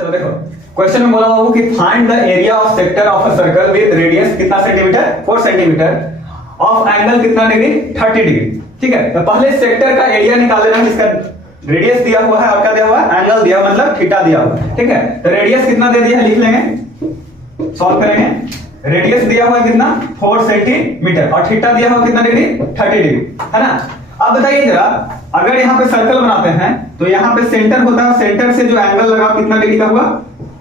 चलो देखो क्वेश्चन में बोला हुआ कि find the area of sector of a circle with radius कितना सेंटीमीटर 4 सेंटीमीटर ऑफ एंगल कितना डिग्री 30 डिग्री। ठीक है, तो पहले सेक्टर का एरिया निकाल लेना, इसका रेडियस दिया हुआ है और क्या दिया हुआ है एंगल दिया मतलब थीटा दिया हुआ है। ठीक है, तो रेडियस कितना दे दिया है लिख लेंगे, सॉल्व करेंगे। रेडियस दिया हुआ है कितना 4 सेंटीमीटर और थीटा दिया हुआ कितना डिग्री 30 डिग्री है ना। अब बताइए जरा, अगर यहाँ पे सर्कल बनाते हैं तो यहाँ पे सेंटर होता है, सेंटर से जो एंगल लगा कितना डिग्री का हुआ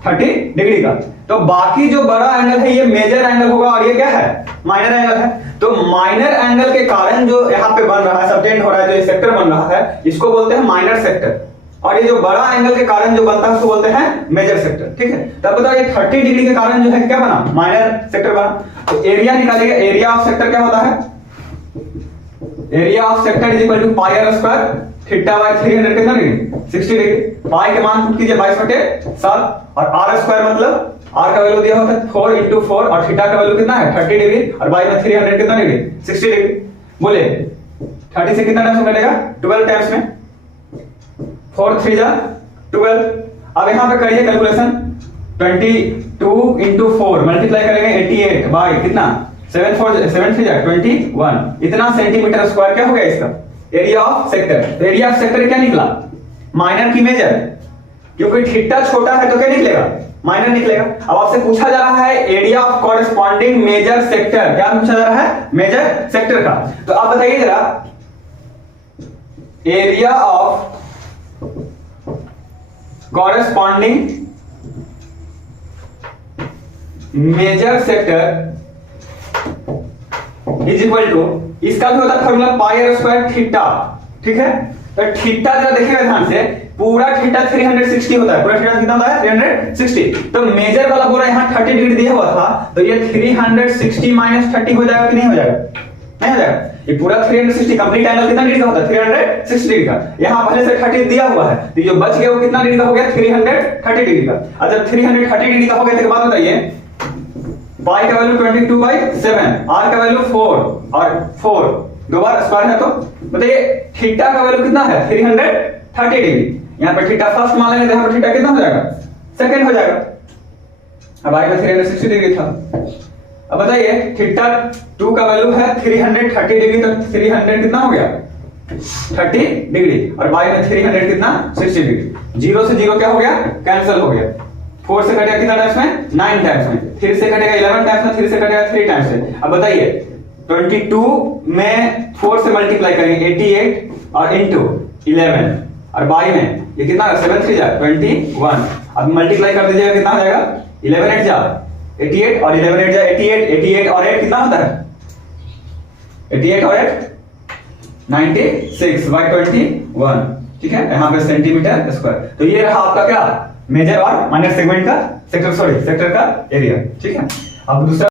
30 डिग्री का। तो बाकी जो बड़ा एंगल है ये मेजर एंगल होगा और ये क्या है माइनर एंगल है। तो माइनर एंगल के कारण जो यहाँ पे बन रहा है सबटेंड हो रहा है, जो सेक्टर बन रहा है इसको बोलते हैं माइनर सेक्टर, और ये जो बड़ा एंगल के कारण जो बनता है उसको बोलते हैं मेजर सेक्टर। ठीक है, तब बताओ ये 30 डिग्री के कारण जो है क्या बना माइनर सेक्टर बना। तो एरिया निकालिएगा, एरिया ऑफ सेक्टर क्या होता है, area of sector is equal to pi r square theta by 300 कितना डिग्री 60 डिग्री। पाई के मान पुट कीजिए 22/7 और आर स्क्वायर मतलब आर का वैल्यू दिया होता है 4 × 4 और थीटा का वैल्यू कितना है 30 डिग्री और बाई में 300 कितना डिग्री 60 डिग्री। बोले 30 से कितना टाइम्स में कटेगा 12 टाइम्स में, 4 3 जा 12। अब यहां पे करिए कैलकुलेशन, 22 × 4 मल्टीप्लाई करेंगे 88 बाय कितना 7 3 जा 21। इतना सेंटीमीटर स्क्वायर क्या हो गया इसका area of sector. Area of sector क्या निकला माइनर की मेजर, क्योंकि थीटा छोटा है तो क्या निकलेगा माइनर निकलेगा। अब आपसे पूछा जा रहा है area of corresponding major sector, क्या पूछा जा रहा है मेजर सेक्टर का। तो आप बताइए जरा, area of corresponding major sector is equal to, इसका भी होता है formula pi r square theta. ठीक है, तो थीटा जरा देखिएगा ध्यान से, पूरा थीटा 360 होता है, पूरा थीटा कितना होता है 360। तो मेजर वाला बोला यहाँ 30 डिग्री दिया हुआ था, तो ये 360 माइनस 30 हो जाएगा कि नहीं हो जाएगा, नहीं हो जाएगा। ये पूरा 360 कंप्लीट एंगल कितना डिग्री का होता है 360 डिग्री का। यहाँ पहले से 30 दिया हुआ है तो जो बच गया वो कितना डिग्री का हो गया 330 डिग्री का। और जब 330 डिग्री का हो गया तो बात बताइए, पाई का वैल्यू 22/7, आर का वैल्यू 4 और 4 दो बार स्क्वायर है, तो बताइए थीटा का वैल्यू कितना है 330 डिग्री। यहाँ पे थीटा फर्स्ट मान लेंगे तो यहाँ पे थीटा कितना हो जाएगा सेकंड हो जाएगा। अब आई में 360 डिग्री था। अब बताइए थीटा 2 का वैल्यू है 330 डिग्री, तो 300 कितना हो गया 30 डिग्री और बाई में 300 कितना 60 डिग्री। 0 से 0 क्या हो गया कैंसिल हो गया। 4 से कटेगा कितना टाइम्स में 9 टाइम्स में, 3 से कटेगा 11 टाइम्स में, 3 से कटेगा 3 टाइम्स में। अब बताइए 22 में 4 से मल्टीप्लाई करेंगे 88 और इंटू 11 और बाई में ये कितना 7 3 जा 21। अब मल्टीप्लाई कर दीजिएगा कितना हो जाएगा 11 8 जा 88 और 11 8 जा 88, 88 और 8 कितना होता है 88 और 8 96/21। ठीक है, यहाँ पे सेंटीमीटर स्क्वायर। तो ये रहा आपका क्या मेजर और माइनर सेगमेंट का सेक्टर का एरिया। ठीक है, अब दूसरा